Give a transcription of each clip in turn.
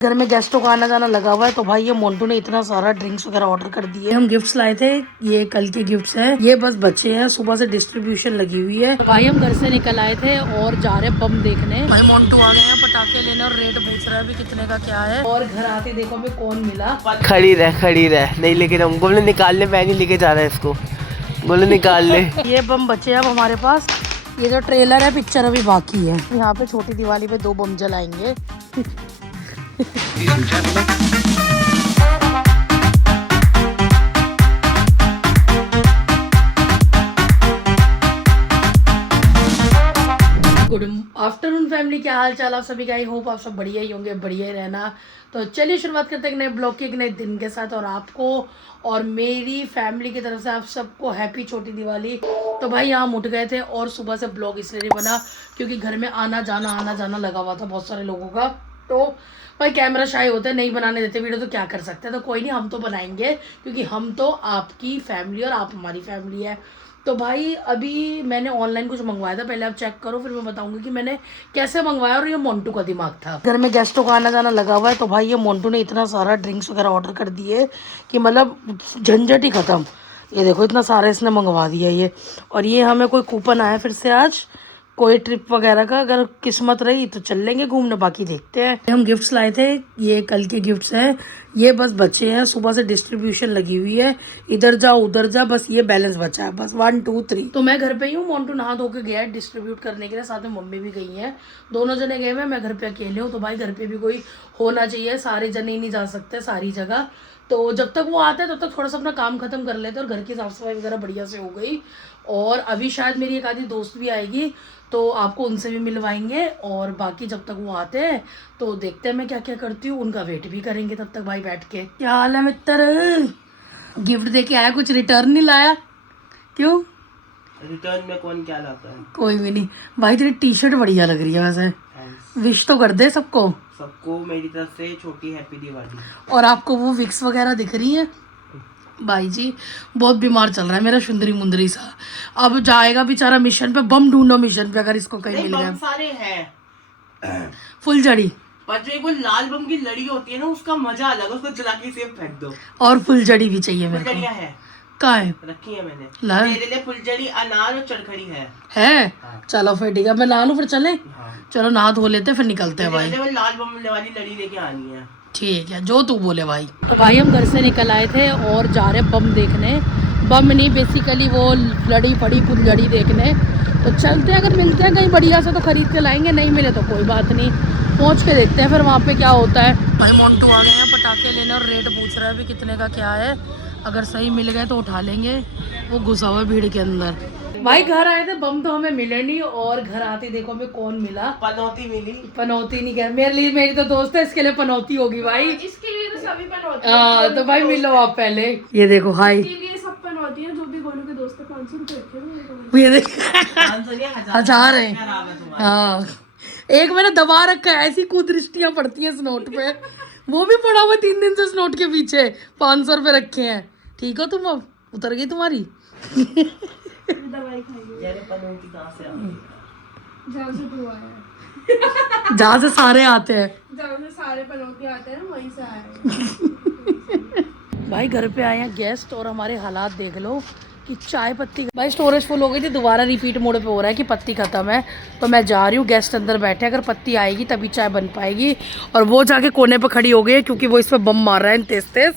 घर में गेस्टों का आना जाना लगा हुआ है, तो भाई ये मोन्टू ने इतना सारा ड्रिंक्स वगैरह ऑर्डर कर दिए। हम गिफ्ट्स लाए थे, ये कल के गिफ्ट्स हैं, ये बस बच्चे हैं, सुबह से डिस्ट्रीब्यूशन लगी हुई है। भाई हम घर से निकल आए थे और जा रहे बम देखने। भाई मोन्टू आ गए हैं पटाखे लेने और रेट पूछ रहा है अभी कितने का क्या है। और घर आते देखो हमें कौन मिला। खड़ी रह नहीं लेके जाऊँ, गोले निकाल ले, मैं नहीं लेके जा रहा है इसको, गोले निकाल ले। ये बम बचे अब हमारे पास। ये जो ट्रेलर है पिक्चर अभी बाकी है। यहाँ पे छोटी दिवाली पे 2 बम जलाएंगे। गुड आफ्टरनून फैमिली, क्या हाल चाल आप सभी का। आई होप आप सब बढ़िया ही होंगे, बढ़िया ही रहना। तो चलिए शुरुआत करते हैं एक नए ब्लॉग के, एक नए दिन के साथ। और आपको और मेरी फैमिली की तरफ से आप सबको हैप्पी छोटी दिवाली। तो भाई यहाँ उठ गए थे और सुबह से ब्लॉग इसलिए नहीं बना क्योंकि घर में आना जाना लगा हुआ था बहुत सारे लोगों का। तो भाई कैमरा शाय होते हैं, नहीं बनाने देते वीडियो, तो क्या कर सकते हैं। तो कोई नहीं, हम तो बनाएंगे क्योंकि हम तो आपकी फैमिली और आप हमारी फैमिली है। तो भाई अभी मैंने ऑनलाइन कुछ मंगवाया था, पहले आप चेक करो फिर मैं बताऊंगी कि मैंने कैसे मंगवाया। और ये मोन्टू का दिमाग था। घर में गेस्टों का आना जाना लगा हुआ है, तो भाई ये मोन्टू ने इतना सारा ड्रिंक्स वगैरह ऑर्डर कर दिए कि मतलब झंझट ही खत्म। ये देखो इतना सारा इसने मंगवा दिया ये। और ये हमें कोई कूपन आया फिर से आज कोई ट्रिप वगैरह का, अगर किस्मत रही तो चल लेंगे घूमने, बाकी देखते हैं। हम गिफ्ट्स लाए थे, ये कल के गिफ्ट्स हैं, ये बस बचे हैं, सुबह से डिस्ट्रीब्यूशन लगी हुई है, इधर जा उधर जा, बस ये बैलेंस बचा है, बस 1 2 3। तो मैं घर पे ही हूँ, मोन्टू नहा धो के गया है डिस्ट्रीब्यूट करने के लिए, साथ में मम्मी भी गई हैं, दोनों जने गए हुए, मैं घर पे अकेले हूँ। तो भाई घर पे भी कोई होना चाहिए, सारे जने ही नहीं जा सकते सारी जगह। तो जब तक वो आता है तब तक थोड़ा सा अपना काम खत्म कर लेते हैं। और घर की साफ सफाई वगैरह बढ़िया से हो गई। और अभी शायद मेरी एक आधी दोस्त भी आएगी, तो आपको उनसे भी मिलवाएंगे। और बाकी जब तक वो आते हैं तो देखते हैं मैं क्या क्या करती हूँ, उनका वेट भी करेंगे तब तक भाई बैठ के। क्या हाल है मित्र? गिफ्ट दे के आया, कुछ रिटर्न नहीं लाया? क्यों? रिटर्न में कौन क्या लाता है? कोई भी नहीं। भाई तेरी टी शर्ट बढ़िया लग रही है वैसे, विश तो कर दे सबको। सबको मेरी तरफ से छोटी हैप्पी दिवाली। और आपको वो विक्स वगैरह दिख रही है? भाई जी बहुत बीमार चल रहा है मेरा सुंदरी मुंदरी सा। अब जाएगा बेचारा मिशन पे, बम ढूंढो मिशन पे अगर इसको कहीं मिल गया। सारे हैं फुलझड़ी, पर जो एक वो लाल बम की लड़ी होती है ना, उसका मजा अलग है, उसको जला के सेब फेंक दो। और फुलझड़ी भी चाहिए मेरे को। फुलझड़ियाँ है, कहाँ है? रखी है मैंने ला तेरे लिए। फुलझड़ी, अनार और चरखड़ी है। हाँ। चलो फिर ठीक है, मैं ला लूं फिर चले। हाँ। चलो नहा धो लेते फिर निकलते हैं भाई। वो लाल बम वाली लड़ी लेके आनी है। ठीक है जो तू बोले भाई। तो भाई हम घर से निकल आए थे और जा रहे बम देखने। बम नहीं, बेसिकली वो लड़ी पड़ी फुलझड़ी देखने। तो चलते हैं, अगर मिलते हैं कहीं बढ़िया से तो खरीद के लाएंगे, नहीं मिले तो कोई बात नहीं, पहुंच के देखते हैं फिर वहाँ पे क्या होता है। भाई मोन्टू आ गए हैं पटाखे लेने और रेट पूछ रहा है अभी कितने का क्या है। अगर सही मिल गए तो उठा लेंगे। वो घुसा हुआ भीड़ के अंदर। भाई घर आए थे, बम तो हमें मिले नहीं। और घर आते देखो हमें कौन मिला। पनौती मिली। पनौती नहीं, कह मेरे लिए, मेरी तो दोस्त है, इसके लिए पनौती होगी भाई। इसके लिए तो सभी पनौती। हाँ तो भाई मिलो आप पहले। ये देखो हाई, इसके लिए सब पनौती है, जो भी गोलू के दोस्त है 500 रुपए रखे। ये देखो 1000 है। हाँ एक मैंने दबा रखा है, ऐसी कुदृष्टियां पड़ती हैं इस नोट पे। वो भी पड़ा हुआ 3 दिन से इस नोट के पीछे, 500 रुपए रखे हैं। ठीक हो तुम, अब उतर गई तुम्हारी। दवाई खाइए जहाँ से तू आया, जहाँ से सारे आते हैं, जहाँ से सारे पनौती आते हैं वहीं से आए। भाई घर पे आए हैं गेस्ट और हमारे हालात देख लो कि चाय पत्ती, भाई स्टोरेज फुल हो गई थी, दोबारा रिपीट मोड पे हो रहा है कि पत्ती खत्म है। तो मैं जा रही हूँ, गेस्ट अंदर बैठे, अगर पत्ती आएगी तभी चाय बन पाएगी। और वो जाके कोने पे खड़ी हो गई है क्योंकि वो इस पर बम मार रहा है तेज तेज,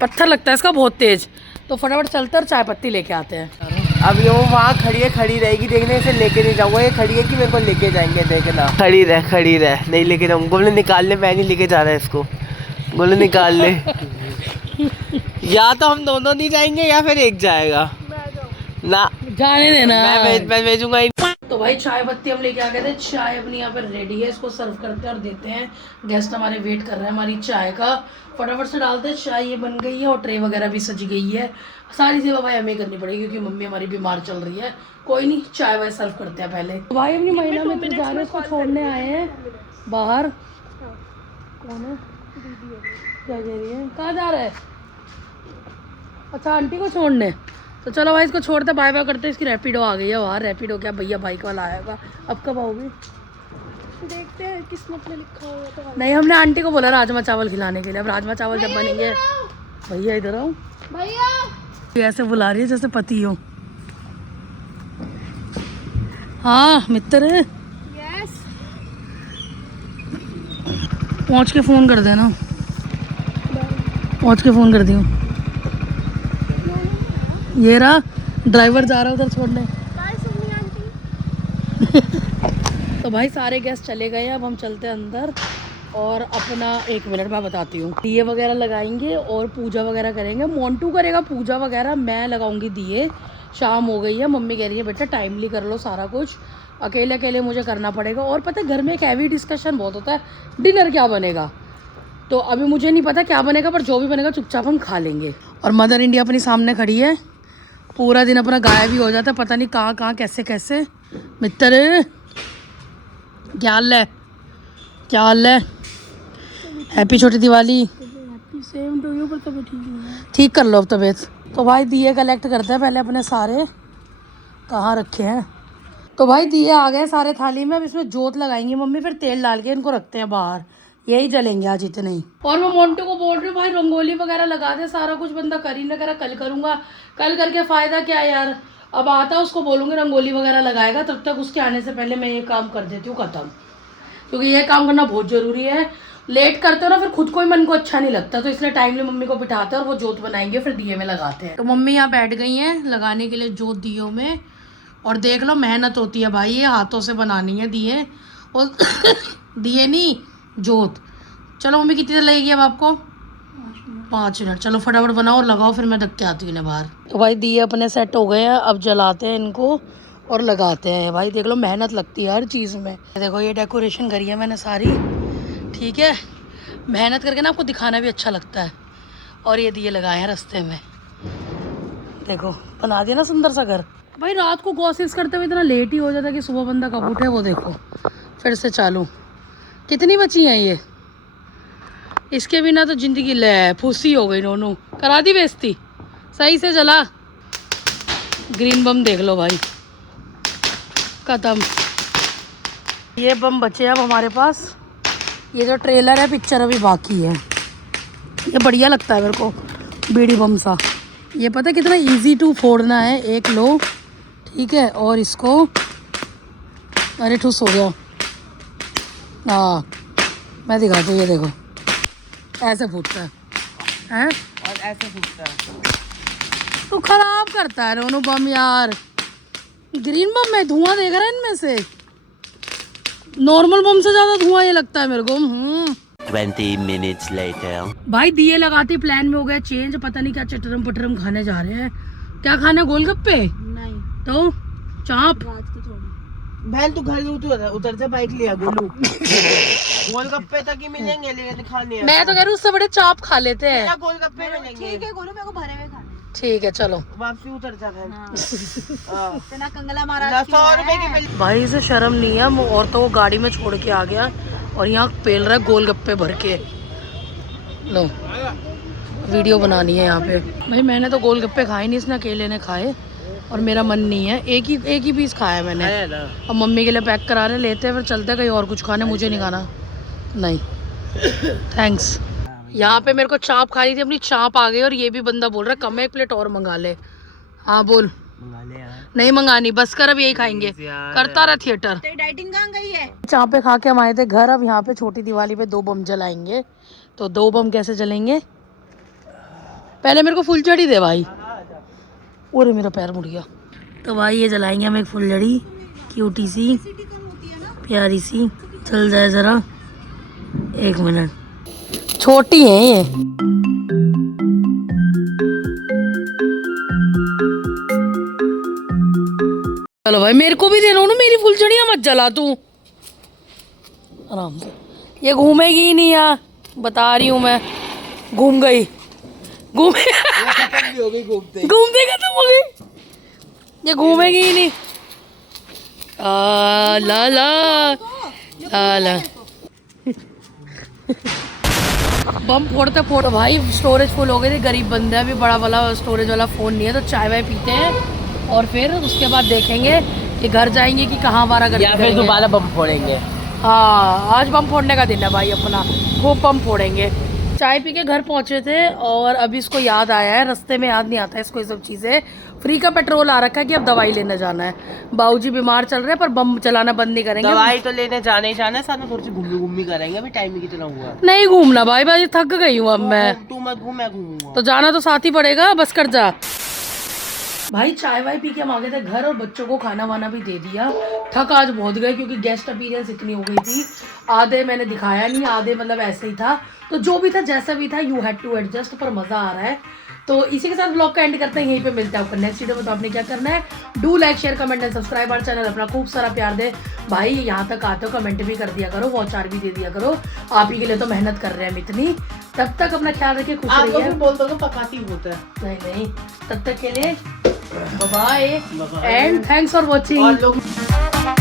पत्थर लगता है इसका बहुत तेज। तो फटाफट चलते और चाय पत्ती लेके आते हैं। अब ये वो वहाँ खड़ी रहेगी, देखने से लेके नहीं जाऊंगा। ये खड़ी है कि मेरे को लेके जाएंगे, देखना। खड़ी रह नहीं लेके जाऊंगा, गोले निकाल ले, मैं नहीं लेके जा रहा है इसको, गोले निकाल ले। या तो हम दोनों नहीं जाएंगे या फिर एक जाएगा ना, जाने देना, मैं भेजूंगा ही। तो भाई चाय पत्ती हम लेके आ गए थे, चाय अपनी यहाँ पर रेडी है, इसको सर्व करते हैं और देते हैं। गेस्ट हमारे वेट कर रहे हैं हमारी चाय का, फटाफट से डालते हैं। चाय ये बन गई है और ट्रे वगैरह भी सज गई है। सारी सेवा भाई हमें करनी पड़ेगी क्योंकि मम्मी हमारी बीमार चल रही है। कोई नहीं, चाय वाय सर्व करते हैं पहले। तो भाई अपनी महिला मित्र जा रहे हैं, उसको छोड़ने आए हैं बाहर। कौन है? क्या कह रही है? कहाँ जा रहे हैं? अच्छा आंटी को छोड़ने। तो चलो भाई इसको छोड़ते, बाय बाय करते। इसकी रैपिडो आ गई है बाहर। रैपिडो क्या, भैया बाइक वाला आएगा। अब कब आओगे? देखते हैं किस्मत में लिखा होगा तो। नहीं, हमने आंटी को बोला राजमा चावल खिलाने के लिए। अब राजमा चावल जब बनेंगे। भैया इधर आओ। भैया ये ऐसे बुला रही है जैसे पति हो। हाँ मित्र, यस पहुँच के फ़ोन कर देना। पहुँच के फ़ोन कर दियो। ये रहा ड्राइवर जा रहा है उधर छोड़ने। बाय सुनी आंटी। तो भाई सारे गेस्ट चले गए, अब हम चलते हैं अंदर और अपना 1 मिनट मैं बताती हूँ। दिए वगैरह लगाएंगे और पूजा वगैरह करेंगे। मोंटू करेगा पूजा वगैरह, मैं लगाऊंगी दिए। शाम हो गई है, मम्मी कह रही है बेटा टाइमली कर लो सारा कुछ, अकेले अकेले मुझे करना पड़ेगा। और पता है घर में एक हैवी डिस्कशन बहुत होता है, डिनर क्या बनेगा। तो अभी मुझे नहीं पता क्या बनेगा, पर जो भी बनेगा चुपचाप हम खा लेंगे। और मदर इंडिया अपनी सामने खड़ी है, पूरा दिन अपना गायब ही हो जाता है, पता नहीं कहाँ कहाँ कैसे कैसे। मित्र क्या हाल है, क्या हाल है? हैप्पी छोटी दिवाली। सेम टू यू, पर तबीयत ठीक नहीं है। ठीक कर लो अब तबीयत। तो भाई दिए कलेक्ट करते हैं पहले अपने सारे, कहाँ रखे हैं। तो भाई दिए आ गए सारे थाली में। अब इसमें जोत लगाएंगे मम्मी, फिर तेल डाल के इनको रखते हैं बाहर, यही जलेंगे आज इतने ही। और मैं मोंटू को बोल रही हूँ भाई रंगोली वगैरह लगा दे, सारा कुछ बंदा कर ही नहीं, कल करूँगा। कल करके फ़ायदा क्या यार, अब आता उसको बोलूँगी रंगोली वगैरह लगाएगा, तब तक उसके आने से पहले मैं ये काम कर देती हूँ ख़त्म, क्योंकि ये काम करना बहुत ज़रूरी है। लेट करते हो ना फिर खुद को ही मन को अच्छा नहीं लगता, तो इसलिए टाइमली मम्मी को बिठाते हैं और वो जोत बनाएंगे, फिर दिए में लगाते हैं। तो मम्मी यहाँ बैठ गई हैं लगाने के लिए जोत दियों में। और देख लो मेहनत होती है भाई, ये हाथों से बनानी है दिए, और दिए नहीं जोत। चलो मम्मी कितनी देर लगेगी अब आपको? 5 मिनट। चलो फटाफट बनाओ और लगाओ, फिर मैं धक के आती हूँ इन्हें बाहर। तो भाई दिए अपने सेट हो गए हैं, अब जलाते हैं इनको और लगाते हैं। भाई देख लो मेहनत लगती है हर चीज़ में। देखो ये डेकोरेशन करी है मैंने सारी, ठीक है। मेहनत करके ना आपको दिखाना भी अच्छा लगता है। और ये दिए लगाए हैं रास्ते में, देखो बना दिया ना सुंदर सा घर। भाई रात को गॉसिप्स करते हुए इतना लेट ही हो जाता है कि सुबह बंदा कब उठे। वो देखो फिर से चालू। कितनी बची हैं ये, इसके बिना तो ज़िंदगी ले फूसी हो गई। नोनू करा दी बेइज्जती, सही से जला। ग्रीन बम देख लो भाई, ख़त्म। ये बम बचे अब हमारे पास। ये जो ट्रेलर है पिक्चर अभी बाकी है। ये बढ़िया लगता है मेरे को, बीड़ी बम सा। ये पता है कितना इजी टू फोड़ना है। एक लो, ठीक है, और इसको, अरे ठुस हो गया। हाँ मैं दिखाती हूँ, ये देखो ऐसे फूटता है और ऐसे फूटता है। तो खराब करता है रोनू बम यार। ग्रीन बम में धुआं देख रहा है, इनमें से नॉर्मल बम से ज्यादा धुआं ये लगता है मेरे को। 20 minutes later. भाई दिए लगाते प्लान में हो गया चेंज, पता नहीं क्या चटरम पटरम खाने जा रहे हैं। क्या खाने, गोलगप्पे? नहीं, तो चाप। रात की थोड़ी। बहन तू घर उतर जा, बाइक लिया गोलू। गोलगप्पे तक ही मिलेंगे, लेकिन खाने मैं तो कह रही हूँ उससे बड़े चाप खा लेते हैं। गोलगप्पे मिलेंगे। ठीक है गोलू, मेरे को भरे हुए खाने। ठीक है चलो। वापसी उतर जा बहन। हाँ। इतना कंगला महाराज 100 रुपए की मिल। भाई इसे शर्म नहीं है, और तो वो गाड़ी में छोड़ के आ गया और यहाँ पेल रहा है गोलगप्पे भर के। लो वीडियो बनानी है यहाँ पे। भाई मैंने तो गोलगप्पे खाए नहीं, इसने अकेले ने खाए और मेरा मन नहीं है। एक ही पीस खाया मैंने। और मम्मी के लिए पैक करा रहे, लेते हैं फिर चलते कहीं और कुछ खाने। मुझे नहीं खाना, नहीं थैंक्स। यहाँ पे मेरे को चाप खानी थी, अपनी चाप आ गई और ये भी बंदा बोल रहा है कम है, 1 प्लेट और मंगा ले। हाँ बोल। नहीं मंगानी, बस कर, अब यही खाएंगे। करता रहा थिएटर। तेरी डाइटिंग कहाँ गई है? चापे खा के हम आए थे घर। अब यहाँ पे छोटी दिवाली पे 2 बम जलाएंगे। तो 2 बम कैसे जलेंगे, पहले मेरे को फुलझड़ी दे भाई। अरे मेरा पैर मुड़ गया। तो भाई ये जलाएंगे हम एक फुलझड़ी, क्यूटी सी प्यारी सी। चल जाए ज़रा 1 मिनट, छोटी है ये। चलो भाई मेरे को भी देना ना, मेरी फुलझड़ियाँ मत जला तू आराम से। ये घूमेगी ही नहीं यार, बता रही हूँ मैं। घूम गई, घूमते खत्म हो गई। ये घूमेगी ही नहीं। ला ला ला ला। बम फोड़ते फोड़ते भाई स्टोरेज फुल हो गई थी। गरीब बंदे, अभी बड़ा वाला स्टोरेज वाला फ़ोन नहीं है, तो चाय वाय पीते हैं और फिर उसके बाद देखेंगे कि घर जाएंगे कि कहाँ बारह या फिर दोबारा बम फोड़ेंगे। हाँ आज बम फोड़ने का दिन है भाई अपना, खूब बम फोड़ेंगे। चाय पी के घर पहुंचे थे और अभी इसको याद आया है, रास्ते में याद नहीं आता है इसको ये सब चीज़ें। फ्री का पेट्रोल आ रखा है कि अब दवाई लेने जाना है। बाबूजी बीमार चल रहे हैं पर बम चलाना बंद नहीं करेंगे। दवाई तो लेने जाना ही जाना है, साथ में थोड़ी सी घूमी करेंगे। अभी टाइम कितना हुआ? नहीं घूमना भाई, भाई थक गई हूँ अब मैं। तू मत घूम, मैं घूमूंगा। तो जाना तो साथ ही पड़ेगा, बस कर जा। भाई चाय वाय पी के हम आ गए थे घर और बच्चों को खाना वाना भी दे दिया। थक आज बहुत गए क्योंकि गेस्ट अपीयरेंस इतनी हो गई थी। आधे मैंने दिखाया नहीं, आधे मतलब ऐसे ही था। तो जो भी था जैसा भी था यू हैड टू एडजस्ट, पर मज़ा आ रहा है। तो इसी के साथ ब्लॉग का एंड करते हैं, यहीं पे मिलता है आपको नेक्स्ट वीडियो में। तो आपने क्या करना है, do like share comment and subscribe our channel. अपना खूब सारा प्यार दे भाई, यहाँ तक आते हो कमेंट भी कर दिया करो, वॉच आर भी दे दिया करो। आप ही के लिए तो मेहनत कर रहे हैं हम इतनी। तब तक अपना ख्याल रखिए, खुश रहिए। बोल दो पकाती होता है। नहीं तब तक के लिए bye bye and thanks for watching.